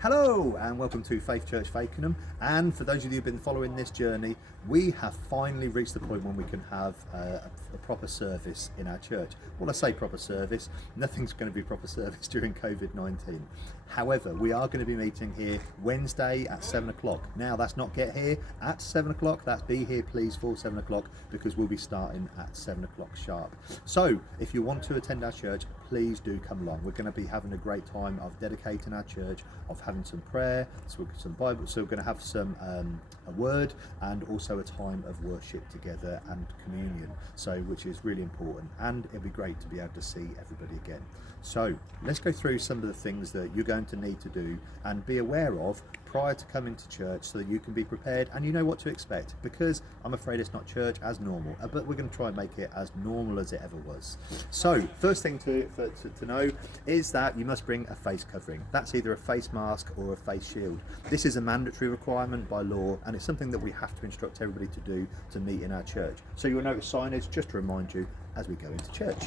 Hello and welcome to Faith Church Fakenham, and for those of you who've been following this journey, we have finally reached the point when we can have a proper service in our church. Well, I say proper service, nothing's going to be proper service during COVID-19. However, we are going to be meeting here Wednesday at 7 o'clock. Now that's not get here at 7 o'clock, that's be here please for 7 o'clock, because we'll be starting at 7 o'clock sharp. So if you want to attend our church, please do come along. We're going to be having a great time of dedicating our church, of having some prayer, some Bible, so we're going to have some a word and also a time of worship together and communion, so which is really important, and it'll be great to be able to see everybody again. So let's go through some of the things that you're going to need to do and be aware of prior to coming to church, so that you can be prepared and you know what to expect, because I'm afraid it's not church as normal, but we're going to try and make it as normal as it ever was. So first thing to know is that you must bring a face covering. That's either a face mask or a face shield. This is a mandatory requirement by law, and it's something that we have to instruct everybody to do to meet in our church. So you'll notice signage just to remind you as we go into church.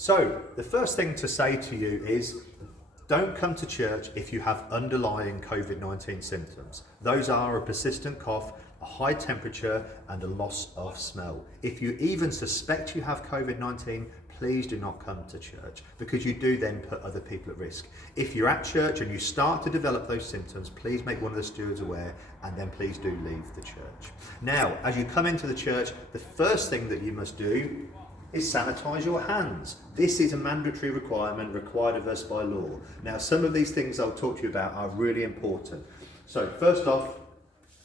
So the first thing to say to you is, don't come to church if you have underlying COVID-19 symptoms. Those are a persistent cough, a high temperature, and a loss of smell. If you even suspect you have COVID-19, please do not come to church, because you do then put other people at risk. If you're at church and you start to develop those symptoms, please make one of the stewards aware, and then please do leave the church. Now, as you come into the church, the first thing that you must do is sanitize your hands. This is a mandatory requirement required of us by law. Now, some of these things I'll talk to you about are really important. So first off,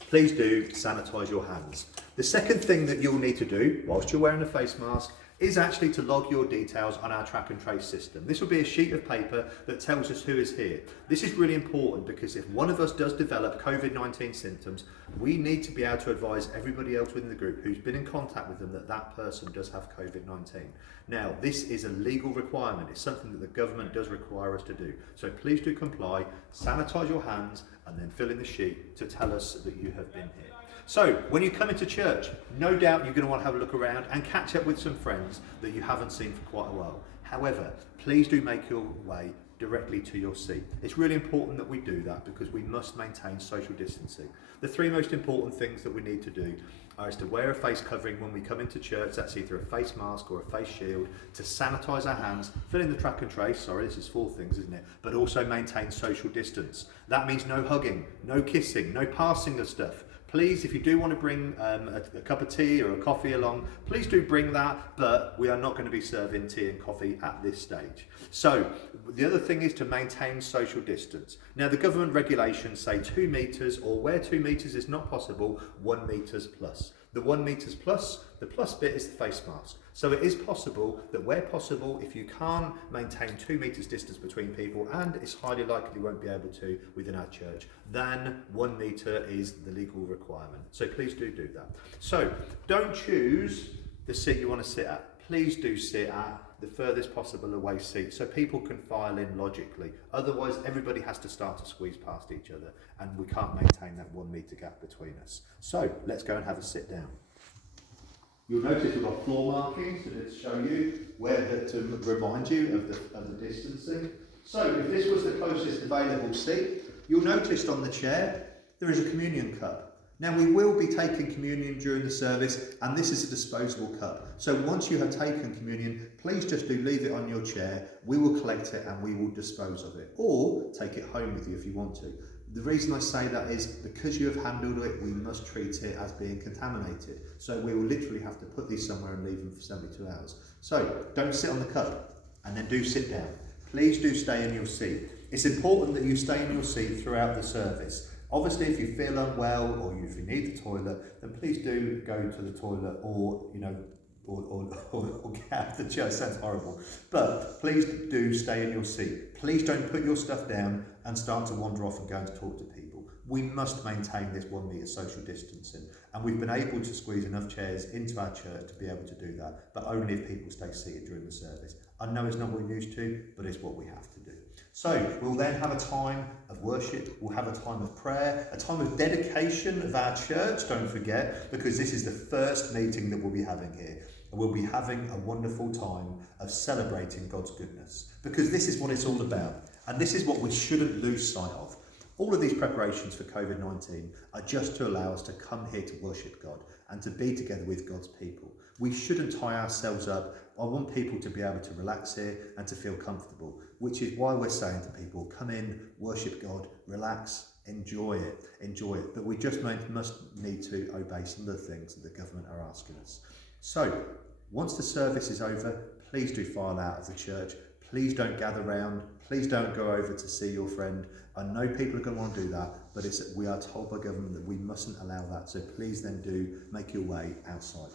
please do sanitize your hands. The second thing that you'll need to do whilst you're wearing a face mask is actually to log your details on our track and trace system. This will be a sheet of paper that tells us who is here. This is really important, because if one of us does develop COVID-19 symptoms, we need to be able to advise everybody else within the group who's been in contact with them that that person does have COVID-19. Now, this is a legal requirement. It's something that the government does require us to do. So please do comply, sanitize your hands, and then fill in the sheet to tell us that you have been here. So when you come into church, no doubt you're going to want to have a look around and catch up with some friends that you haven't seen for quite a while. However, please do make your way directly to your seat. It's really important that we do that, because we must maintain social distancing. The three most important things that we need to do are to wear a face covering when we come into church. That's either a face mask or a face shield, to sanitize our hands, fill in the track and trace, sorry, this is 4 things, isn't it? But also maintain social distance. That means no hugging, no kissing, no passing of stuff. Please, if you do want to bring a cup of tea or a coffee along, please do bring that, but we are not going to be serving tea and coffee at this stage. So the other thing is to maintain social distance. Now, the government regulations say 2 metres, or where 2 metres is not possible, 1 metres plus. The 1 metres plus, the plus bit is the face mask. So it is possible that where possible, if you can't maintain 2 metres distance between people, and it's highly likely you won't be able to within our church, then 1 metre is the legal requirement. So please do that. So don't choose the seat you want to sit at. Please do sit at the furthest possible away seat, so people can file in logically. Otherwise, everybody has to start to squeeze past each other, and we can't maintain that 1 metre gap between us. So let's go and have a sit down. You'll notice we've got floor markings to show you to remind you of the distancing. So if this was the closest available seat, you'll notice on the chair there is a communion cup. Now, we will be taking communion during the service, and this is a disposable cup. So once you have taken communion, please just do leave it on your chair. We will collect it and we will dispose of it, or take it home with you if you want to. The reason I say that is because you have handled it, we must treat it as being contaminated. So we will literally have to put these somewhere and leave them for 72 hours. So don't sit on the cup, and then do sit down. Please do stay in your seat. It's important that you stay in your seat throughout the service. Obviously, if you feel unwell or if you need the toilet, then please do go to the toilet, or or get out of the church. Sounds horrible, but please do stay in your seat. Please don't put your stuff down and start to wander off and go and talk to people. We must maintain this 1 metre social distancing, and we've been able to squeeze enough chairs into our church to be able to do that, but only if people stay seated during the service. I know it's not what we're used to, but it's what we have to do. So we'll then have a time of worship, we'll have a time of prayer, a time of dedication of our church, don't forget, because this is the first meeting that we'll be having here. and we'll be having a wonderful time of celebrating God's goodness, because this is what it's all about, and this is what we shouldn't lose sight of. All of these preparations for COVID-19 are just to allow us to come here to worship God and to be together with God's people. We shouldn't tie ourselves up. I want people to be able to relax here and to feel comfortable, which is why we're saying to people, come in, worship God, relax, enjoy it. But we just must need to obey some of the things that the government are asking us. So, once the service is over, please do file out of the church. Please don't gather round. Please don't go over to see your friend. I know people are going to want to do that, but we are told by government that we mustn't allow that. So please then do make your way outside.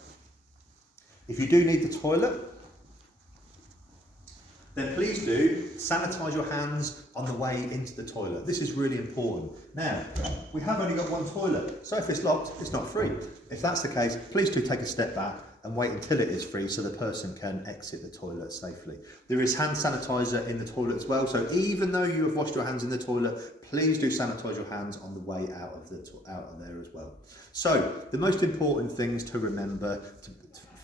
If you do need the toilet, then please do sanitise your hands on the way into the toilet. This is really important. Now, we have only got one toilet, so if it's locked, it's not free. If that's the case, please do take a step back and wait until it is free so the person can exit the toilet safely. There is hand sanitizer in the toilet as well, so even though you have washed your hands in the toilet, please do sanitize your hands on the way out of there as well. So the most important things to remember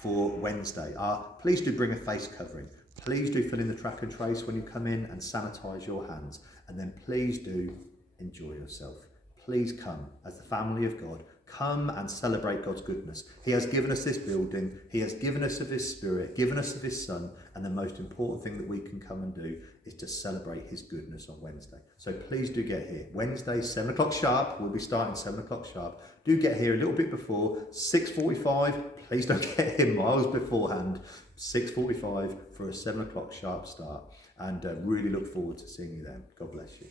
for Wednesday are, please do bring a face covering. Please do fill in the track and trace when you come in and sanitize your hands, and then please do enjoy yourself. Please come as the family of God. Come and celebrate God's goodness. He has given us this building. He has given us of his Spirit, given us of his Son. And the most important thing that we can come and do is to celebrate his goodness on Wednesday. So please do get here. Wednesday, 7 o'clock sharp. We'll be starting 7 o'clock sharp. Do get here a little bit before, 6:45. Please don't get here miles beforehand. 6:45 for a 7 o'clock sharp start. And really look forward to seeing you then. God bless you.